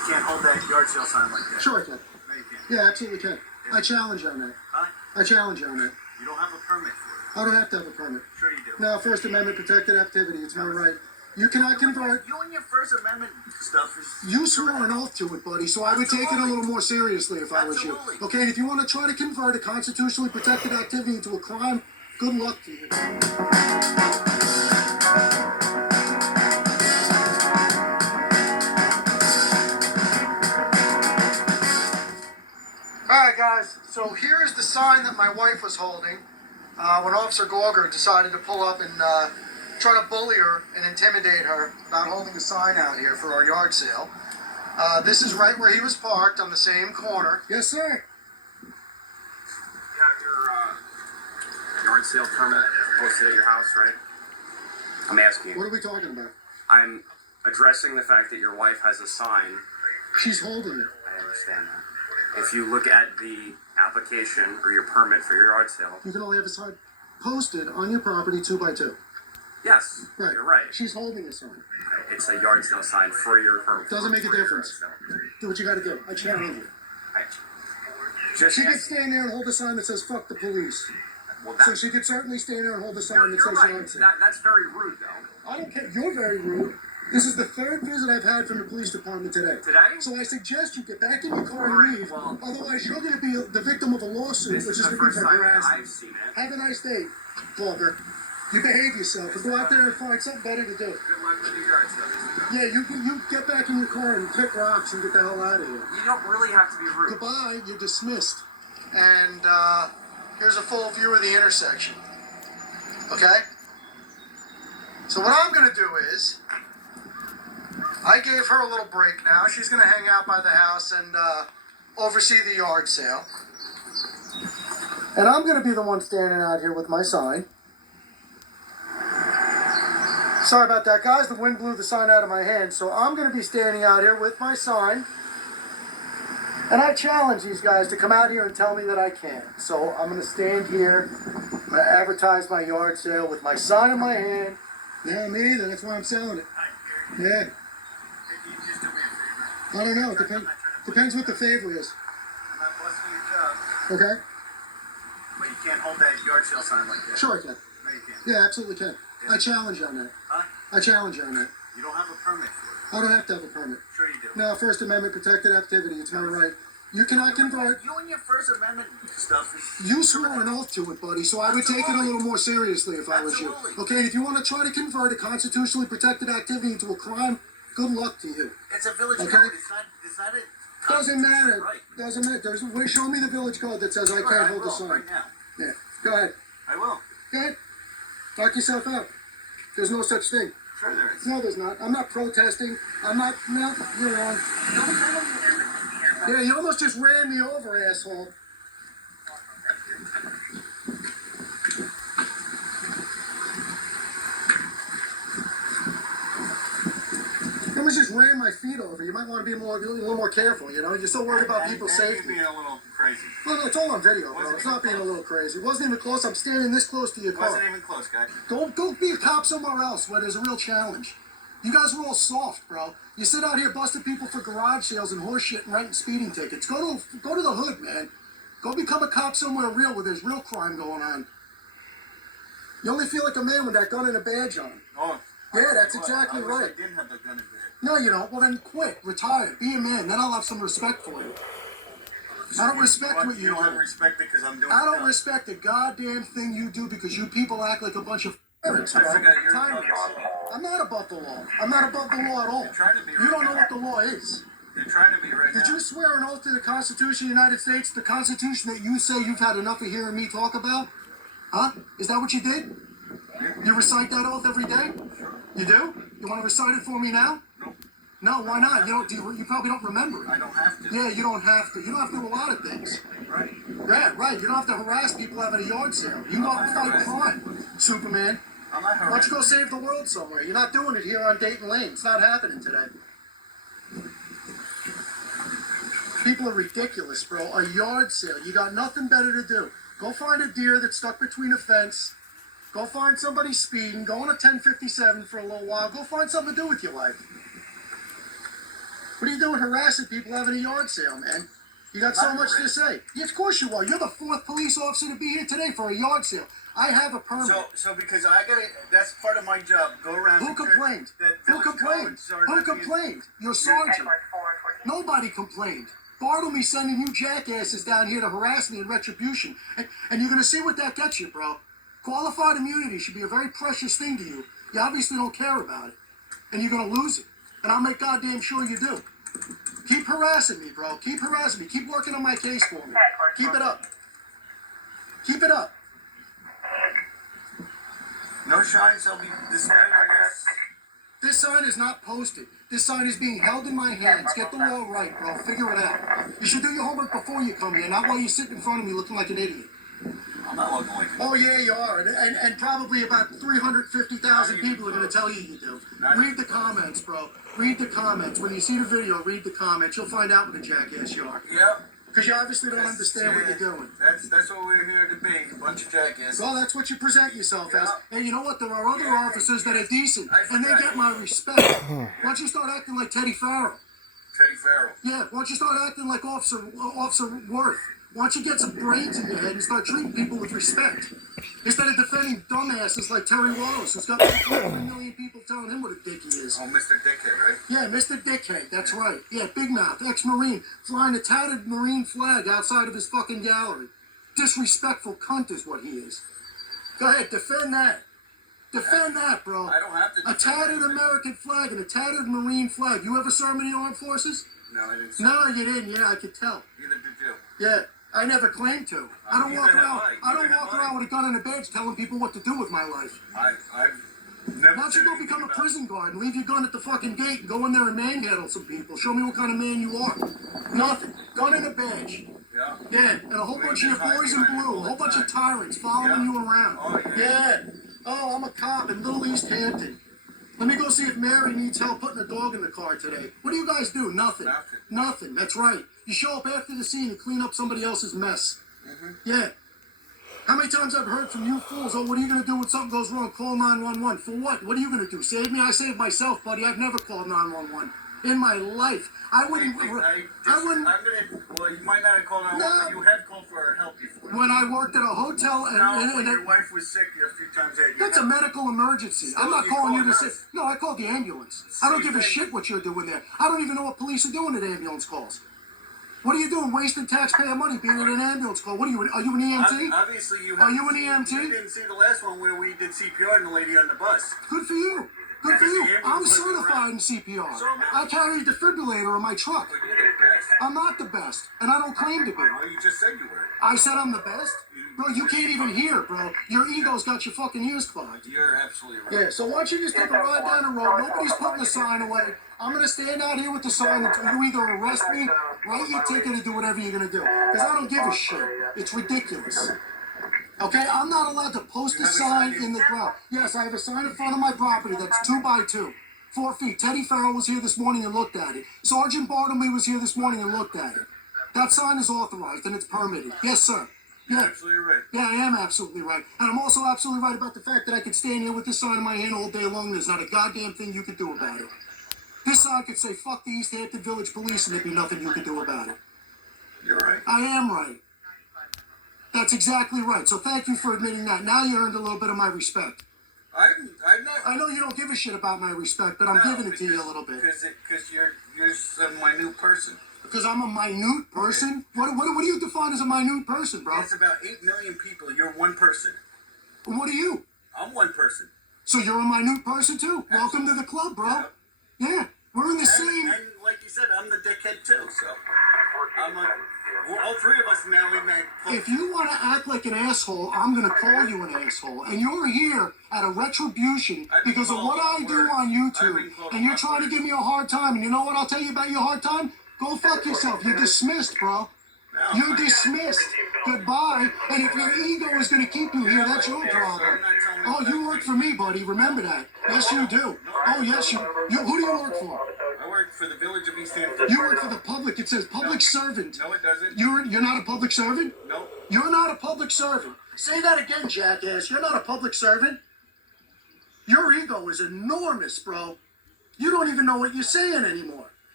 can't hold that yard sale sign like that. Sure I can. No, you can't. Yeah, absolutely can. Yeah. I challenge you on that. Huh? I challenge you on that. You don't have a permit for it. I don't have to have a permit. Sure you do. No, First Amendment protected activity. It's my right. You cannot convert. You and your First Amendment stuff is... You swore an oath to it, buddy, so I would take it a little more seriously if I was you. Absolutely. Okay, and if you want to try to convert a constitutionally protected activity into a crime, good luck to you. Alright guys, so here is the sign that my wife was holding when Officer Gauger decided to pull up and try to bully her and intimidate her about holding a sign out here for our yard sale. This is right where he was parked on the same corner. Yes, sir. You have your yard sale permit posted at your house, right? I'm asking What you. are we talking about? I'm addressing the fact that your wife has a sign. She's holding it. I understand that. If you look at the application or your permit for your yard sale, You can only have a sign posted on your property 2x2. yes, Right. you're right. She's holding a sign. It's a yard sale sign for your permit. Doesn't make a for your difference. yard sale. Do what you gotta do. I challenge you. Just She could ask- stand there and hold a sign that says fuck the police. well, So that, she could certainly stand there and hold a sign that you're says right. yard sale. That's very rude, though. I don't care. You're very rude. This is the third visit I've had from the police department today. Today? So I suggest you get back in your car and Alright, leave. well- Otherwise, you're going to be the victim of a lawsuit, This which is is the going to be first for time harassment. I've seen it. Have a nice day, Walker. You behave yourself and go out there and find something better to do. Good luck with your yard sale. Yeah, you get back in your car and kick rocks and get the hell out of here. You don't really have to be rude. Goodbye, you're dismissed. And here's a full view of the intersection. Okay? So what I'm going to do is, I gave her a little break now. She's going to hang out by the house and oversee the yard sale. And I'm going to be the one standing out here with my sign. Sorry about that, guys. The wind blew the sign out of my hand. So I'm going to be standing out here with my sign. And I challenge these guys to come out here and tell me that I can't. So I'm going to stand here. I'm going to advertise my yard sale with my sign in my hand. Yeah, me either. That's why I'm selling it. Yeah. You just do me a favor. I don't know. Depends what the favor is. I'm not busting your job, Okay? but you can't hold that yard sale sign like that. Sure I can. No, you can't. Yeah, absolutely can. I challenge you on that. Huh? I challenge you on that. You don't have a permit for it. I don't have to have a permit. Sure you do. No, First Amendment protected activity. It's my right. You cannot convert. You and your First Amendment stuff is... You swore an oath to it, buddy, so I would take it a little more seriously if I was you. Absolutely. Okay, and if you want to try to convert a constitutionally protected activity into a crime, good luck to you. It's a village Okay. code. It's not a... Doesn't matter. Right. Doesn't matter. Show me the village code that says I Sure, can't hold will, a sign. right now. Yeah. Go ahead. I will. Go ahead. Knock yourself out. There's no such thing. Sure there is. No, there's not. I'm not protesting. I'm not. No, you're wrong. Yeah, you almost just ran me over, asshole. You almost just ran my feet over. You might want to be a little more careful, you know? You're so worried about people's You're safety. being a little crazy. Well, it's all on video, bro. Wasn't It's not even being a close. little crazy. It wasn't even close. I'm standing this close to your car. Wasn't even close, guy. Go be a cop somewhere else where there's a real challenge. You guys are all soft, bro. You sit out here busting people for garage sales and horse shit and writing speeding tickets. Go to the hood, man. Go become a cop somewhere real where there's real crime going on. You only feel like a man with that gun and a badge on. Oh. Yeah, that's Well, exactly I wish right. I didn't have the gun in bed. No, you don't. Well, then quit. Retire. Be a man. Then I'll have some respect for you. I don't respect what you don't have do. respect because I'm doing I don't it now. respect a goddamn thing you do because you people act like a bunch of parents, I bro. forgot you're Tyrants. above the law. I'm not above the law. I'm not above the law at all. You're trying to be You don't right know now. what the law is. You're trying to be right Did now. you swear an oath to the Constitution of the United States, the Constitution that you say you've had enough of hearing me talk about? Huh? Is that what you did? You recite that oath every day? Sure. You do? You want to recite it for me now? No, No, why not? You probably don't remember I it. don't have to. Yeah, you don't have to. You don't have to do a lot of things. Right. Yeah, right. You don't have to harass people having a yard sale. You don't fight crime, Superman. I'm not Why don't you go harassing. save the world somewhere? You're not doing it here on Dayton Lane. It's not happening today. People are ridiculous, bro. A yard sale. You got nothing better to do. Go find a deer that's stuck between a fence. Go find somebody speeding. Go on a 1057 for a little while. Go find something to do with your life. What are you doing harassing people having a yard sale, man? You got so much to say. Yeah, of course you are. You're the fourth police officer to be here today for a yard sale. I have a permit. So because I got it, that's part of my job. Go around. Who complained? Who complained? Who complained? Your sergeant. Nobody complained. Bartlemy's sending you jackasses down here to harass me in retribution. And you're going to see what that gets you, bro. Qualified immunity should be a very precious thing to you. You obviously don't care about it. And you're going to lose it. And I'll make goddamn sure you do. Keep harassing me, bro. Keep harassing me. Keep working on my case for me. Keep it up. Keep it up. No shines shall be displayed unless. This sign is not posted. This sign is being held in my hands. Get the law right, bro. Figure it out. You should do your homework before you come here, not while you sit in front of me looking like an idiot. I'm not looking like. Oh, yeah, you are. And probably about 350,000 people are going to tell you you do. Read the comments, bro. Read the comments. When you see the video, read the comments. You'll find out what a jackass you are. Yep. Because you obviously don't understand what you're doing. That's what we're here to be, a bunch of jackasses. Well, that's what you present yourself as. And you know what? There are other Yeah. officers that are decent, and they get my respect. Why don't you start acting like Teddy Farrell? Teddy Farrell. Yeah, why don't you start acting like Officer Worth? Why don't you get some brains in your head and start treating people with respect? Instead of defending dumbasses like Terry Wallace, who's got 1 million people telling him what a dick he is. Oh, Mr. Dickhead, right? Yeah, Mr. Dickhead, that's right. Yeah, Big Mouth, ex-Marine, flying a tattered Marine flag outside of his fucking gallery. Disrespectful cunt is what he is. Go ahead, defend that. Defend that, bro. I don't have to. A tattered American flag and a tattered Marine flag. You ever serve in the armed forces? No, I didn't. No, you didn't. Yeah, I could tell. Neither did you. Yeah, I never claimed to. I don't walk around. I don't walk around with a gun and a badge telling people what to do with my life. I've never. Why don't you go become a prison guard and leave your gun at the fucking gate and go in there and manhandle some people? Show me what kind of man you are. Nothing. Gun and a badge. Yeah. Yeah, and a whole bunch of your boys in blue, a whole bunch of tyrants following you around. Oh, yeah. Oh, I'm a cop in Little East Hampton. Let me go see if Mary needs help putting a dog in the car today. What do you guys do? Nothing. Nothing. That's right. You show up after the scene and clean up somebody else's mess. Yeah. How many times I've heard from you fools, oh, what are you going to do when something goes wrong? Call 911. For what? What are you going to do? Save me? I saved myself, buddy. I've never called 911 in my life. I wouldn't. Well, you might not have called 911, but you have called for help before. When I worked at a hotel and your wife was sick a few times that year. That's a medical emergency. I'm not calling you to say. No, I called the ambulance. I don't give a shit what you're doing there. I don't even know what police are doing at ambulance calls. What are you doing, wasting taxpayer money being in an ambulance call? What are you an EMT? Obviously, you. Are you an EMT? You didn't see the last one where we did CPR and the lady on the bus. Good for you. Good for you. I'm certified in CPR. I carry a defibrillator in my truck. But you're the best. I'm not the best, and I don't claim to be. Well, you just said you were. I said I'm the best? Bro, you can't even hear, bro. Your ego's got your fucking ears clogged. You're absolutely right. Yeah, so why don't you just take a ride down the road? Nobody's putting the sign away. I'm going to stand out here with the sign until you either arrest me, write your ticket, or do whatever you're going to do. Because I don't give a shit. It's ridiculous. Okay, I'm not allowed to post a sign in the ground. Yes, I have a sign in front of my property that's 2 by 2. 4 feet. Teddy Farrell was here this morning and looked at it. Sergeant Bartlemy was here this morning and looked at it. That sign is authorized and it's permitted. Yes, sir. Yeah. Absolutely right. Yeah, I am absolutely right. And I'm also absolutely right about the fact that I could stand here with this sign in my hand all day long. There's not a goddamn thing you could do about it. This sign could say, fuck the East Hampton Village Police, and there'd be nothing you could do about it. You're right. I am right. That's exactly right. So thank you for admitting that. Now you earned a little bit of my respect. I'm not. I know you don't give a shit about my respect, but I'm giving it to you a little bit. Because you're some minute person. Because I'm a minute person? What do you define as a minute person, bro? It's about 8 million people. You're one person. What are you? I'm one person. So you're a minute person too? Absolutely. Welcome to the club, bro. Yeah, we're in the same. And like you said, I'm the dickhead too. So I'm like, all three of us now. If you want to act like an asshole, I'm going to call you an asshole. And you're here at a retribution because of what I do on YouTube. And you're trying to give me a hard time. And you know what I'll tell you about your hard time? Go fuck yourself. You're dismissed, bro. You're dismissed. Goodbye. And if your ego is going to keep you here, that's your problem. Oh, you work for me, buddy. Remember that. Yes, you do. Oh, yes, you. Who do you work for? I work for the Village of East Hampton. You work for the public. It says public servant. No, it doesn't. You're not a public servant? No. You're not a public servant. Say that again, jackass. You're not a public servant. Your ego is enormous, bro. You don't even know what you're saying anymore.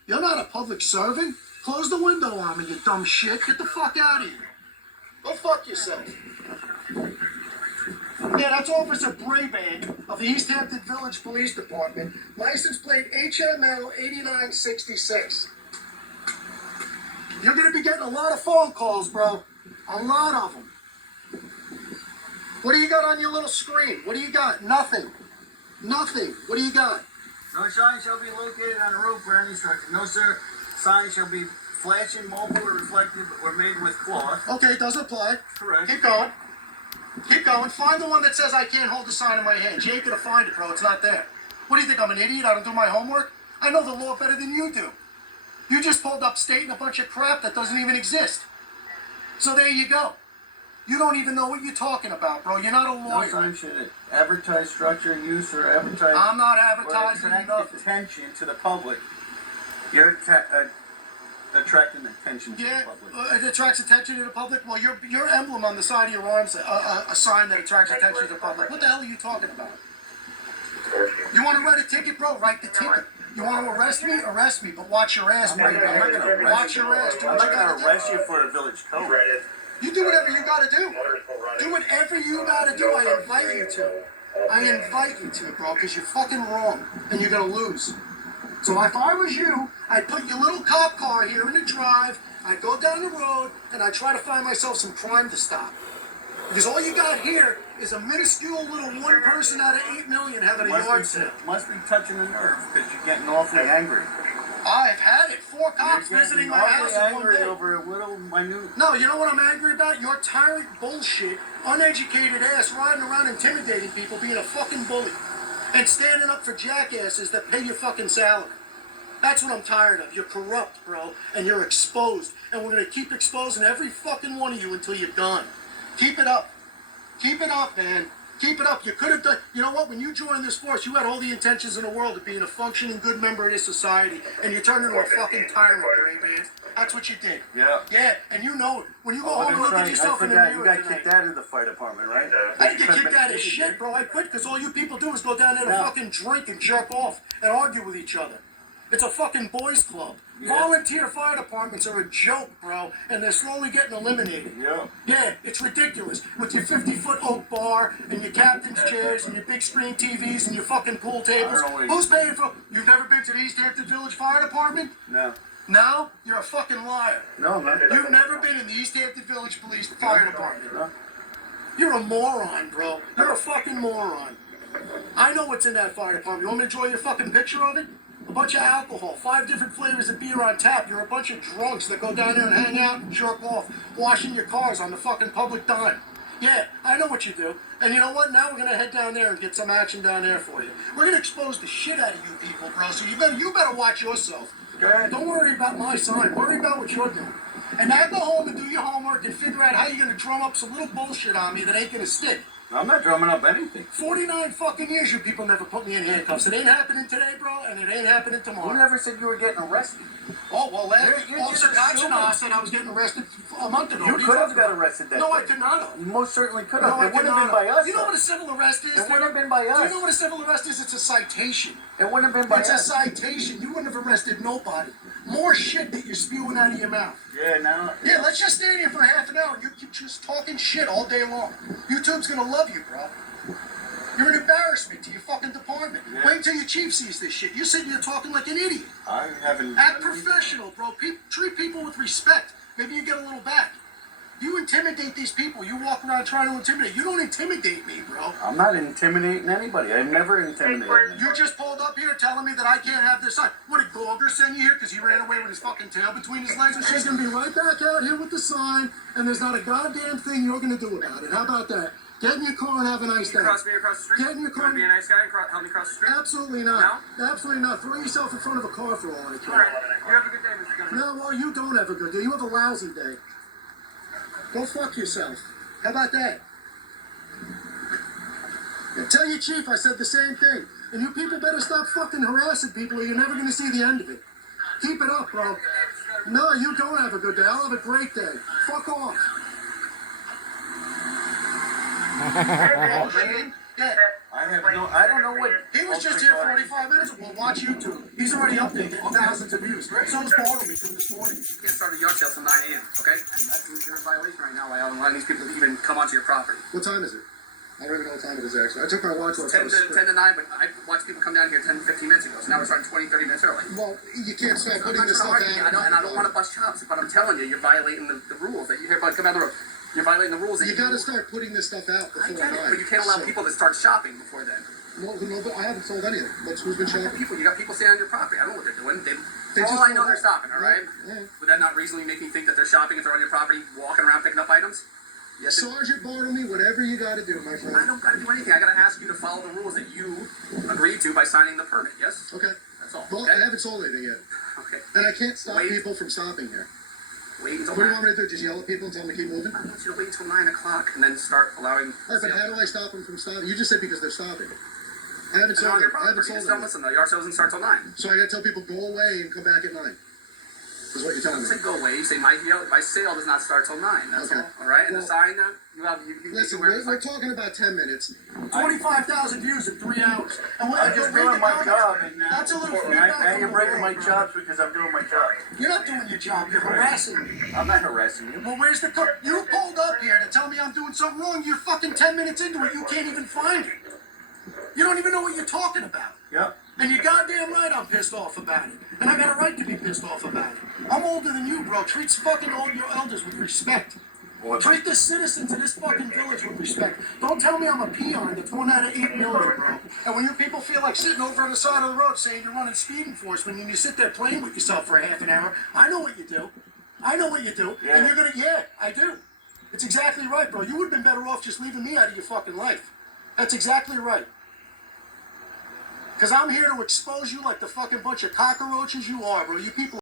You're not a public servant. Close the window on me, you dumb shit. Get the fuck out of here. Go fuck yourself. Yeah, that's Officer Brabant of the East Hampton Village Police Department. License plate HML 8966. You're gonna be getting a lot of phone calls, bro. A lot of them. What do you got on your little screen? What do you got? Nothing. Nothing. What do you got? No sign shall be located on the road for any structure. No, sir. Sign shall be flashing, mobile, or reflective, or made with cloth. Okay, it doesn't apply. Correct. Keep going. Keep going. Find the one that says I can't hold the sign in my hand. You ain't gonna find it, bro. It's not there. What do you think? I'm an idiot? I don't do my homework? I know the law better than you do. You just pulled up stating a bunch of crap that doesn't even exist. So there you go. You don't even know what you're talking about, bro. You're not a No lawyer. sign should advertise structure, use, or advertise. I'm not or advertising attract nothing. attention to the public. You're attracting attention to Yeah, the public. it attracts attention to the public. Well, your emblem on the side of your arm's a sign that attracts attention to the public. What the hell are you talking about? You want to write a ticket, bro? Write the ticket. You want to arrest me? Arrest me, but watch your ass, baby. Watch your ass. Do I'm what not you going gotta to arrest do. you for a village code. You do whatever you gotta do. Do whatever you gotta do. I invite you to. I invite you to, bro, because you're fucking wrong and you're gonna lose. So if I was you, I'd put your little cop car here in the drive, I'd go down the road, and I'd try to find myself some crime to stop. Because all you got here is a minuscule little 1 person out of 8 million having a yard sale. Must be touching the nerve because you're getting awfully angry. I've had it. 4 cops You're visiting my awfully house in 1 angry day. over a little minute. No, you know what I'm angry about? Your tyrant bullshit, uneducated ass riding around intimidating people, being a fucking bully, and standing up for jackasses that pay your fucking salary. That's what I'm tired of. You're corrupt, bro, and you're exposed. And we're gonna keep exposing every fucking one of you until you're done. Keep it up. Keep it up, man. Keep it up. You could have done. You know what? When you joined this force, you had all the intentions in the world of being a functioning, good member of this society, and you turned into a fucking tyrant, man. That's what you did. Yeah. Yeah, and you know it. When you go Oh, home and look at yourself in the forgot, mirror you got tonight. kicked out of the fire department, right? I didn't get kicked out of shit, bro. I quit because all you people do is go down there to No. fucking drink and jerk off and argue with each other. It's a fucking boys club. Yeah. Volunteer fire departments are a joke, bro, and they're slowly getting eliminated. Yeah. Yeah, it's ridiculous. With your 50-foot oak bar and your captain's chairs and your big screen TVs and your fucking pool tables. I don't know. Who's paying for? You've never been to the East Hampton Village Fire Department? No. No? You're a fucking liar. No, man. You've never been in the East Hampton Village Police Fire Department. No. You're a moron, bro. You're a fucking moron. I know what's in that fire department. You want me to draw you a fucking picture of it? A bunch of alcohol, 5 different flavors of beer on tap. You're a bunch of drunks that go down there and hang out and jerk off, washing your cars on the fucking public dime. Yeah, I know what you do. And you know what? Now we're gonna head down there and get some action down there for you. We're gonna expose the shit out of you people, bro. So you better watch yourself. Good. Don't worry about my sign. Worry about what you're doing. And now go home and do your homework and figure out how you're gonna drum up some little bullshit on me that ain't gonna stick. I'm not drumming up anything. 49 fucking years you people never put me in handcuffs. It ain't happening today, bro, and it ain't happening tomorrow. Who never said you were getting arrested? Oh, well, You're Officer just Gotcha assuming. said I was getting arrested a month ago. You What are could have talking got about? arrested that No, I day. could not have. You most certainly could No, have. I It could wouldn't have not been by have. us. You know though. what a civil arrest is? It wouldn't have been by Do you us. know what a civil arrest is? It's a citation. It wouldn't have been by It's a us. citation. You wouldn't have arrested nobody. More shit that you're spewing out of your mouth. Yeah, now. Yeah, let's just stand here for half an hour and you keep just talking shit all day long. YouTube's gonna love you, bro. You're an embarrassment to your fucking department. Yeah. Wait until your chief sees this shit. You're sitting here talking like an idiot. I haven't. Act professional, bro. Treat people with respect. Maybe you get a little back. You intimidate these people. You walk around trying to intimidate. You don't intimidate me, bro. I'm not intimidating anybody. I've never intimidated anyone. You just pulled up here telling me that I can't have this sign. What, did Gauger send you here because he ran away with his fucking tail between his legs? And she's going to be right back out here with the sign, and there's not a goddamn thing you're going to do about it. How about that? Get in your car and have a nice day. Cross me across the street? Get in your You car. want to be a nice guy and help me cross the street? Absolutely not. Absolutely not. Throw yourself in front of a car for all I care. All right. You have a good day, Mr. Gunner. No, well, you don't have a good day. You have a lousy day. Go fuck yourself. How about that? And tell your chief I said the same thing. And you people better stop fucking harassing people or you're never going to see the end of it. Keep it up, bro. No, you don't have a good day. I'll have a great day. Fuck off. Oh, man. Yeah. I don't know what. He was just here 45 minutes. Well, watch YouTube. He's already updated thousands of views. So is Bartleby from this morning. You can't start a yard sale till 9 a.m., okay? And that's you're in violation right now by allowing these people to even come onto your property. What time is it? I don't even know what time it is actually. I took my watch off. 10 to 9, but I watched people come down here 10, 15 minutes ago. So now we're starting 20, 30 minutes early. Well, you can't start putting I'm this not stuff arguing, out. I don't want to bust chops, but I'm telling you, you're violating the rules that you hear. But come out the road. You're violating the rules. That You got to start putting this stuff out I before get it, 9. but you can't allow people to start shopping before then. No, but I haven't sold anything. Who's been shopping? You got people standing on your property. I don't know what they're doing. They all just I know, don't they're know. stopping. All right. Yeah. Would that not reasonably make me think that they're shopping if they're on your property, walking around picking up items? Yes. Sergeant Bartleby, whatever you got to do, my friend. I don't got to do anything. I got to ask you to follow the rules that you agreed to by signing the permit. Yes. Okay. That's all. Well, okay? I haven't sold anything yet. Okay. And I can't stop Wait. people from stopping here. Wait until What do you 9. want me to do? Just yell at people and tell them to keep moving? I want you to wait until 9 o'clock and then start allowing. All right, but how do I stop them from stopping? You just said because they're stopping. I haven't They're sold on your them. I property. haven't Just sold don't them. listen. The yard sale doesn't start till 9. So I got to tell people, go away and come back at 9. Is what you're telling Don't say me. go away. You say my sale does not start till 9. That's Okay. all. All right. And the Well, sign you Listen, wear we're talking about 10 minutes. 25,000 views in 3 hours. And I'm just reading doing my the job, comments. and That's a little and feedback and from you're the breaking my board. chops because I'm doing my job. You're not doing your job. You're harassing me. I'm not harassing you. Well, where's the cook? You pulled up here to tell me I'm doing something wrong. You're fucking 10 minutes into it. You can't even find it. You don't even know what you're talking about. Yep. And you're goddamn right I'm pissed off about it. And I got a right to be pissed off about it. I'm older than you, bro. Treat fucking all your elders with respect. Well, Treat the citizens of this fucking village with respect. Don't tell me I'm a peon that's 1 out of 8 million, bro. And when you people feel like sitting over on the side of the road saying you're running speed enforcement and you sit there playing with yourself for a half an hour, I know what you do. I know what you do. Yeah. And you're gonna, I do. It's exactly right, bro. You would have been better off just leaving me out of your fucking life. That's exactly right. Because I'm here to expose you like the fucking bunch of cockroaches you are, bro. You people